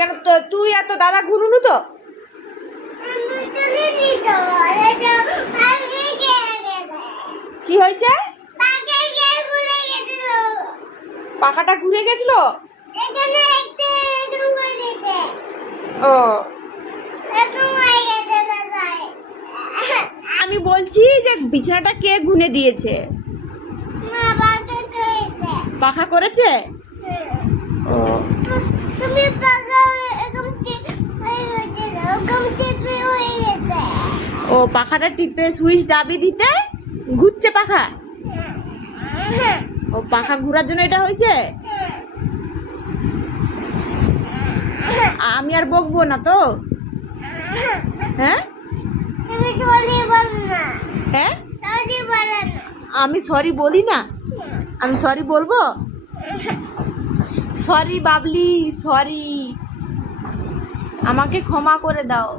কেন তুই আর তো দাদা ঘুরুনু তো? কি হয়েছে? পাখাটা ঘুরে গেছিল। ও আমি বলছি যে বিছানাটা কে গুনে দিয়েছে? পাখা করেছে। ও ও পাখাটা টিপে সুইচ দাবি দিতে ঘুরছে পাখা। ও পাখা ঘোরার জন্য এটা হয়েছে। আমি আর বকবো না তো। হ্যাঁ হ্যাঁ আমি সরি বলি না। আমি সরি বলবো। সরি বাবলি, সরি, আমাকে ক্ষমা করে দাও।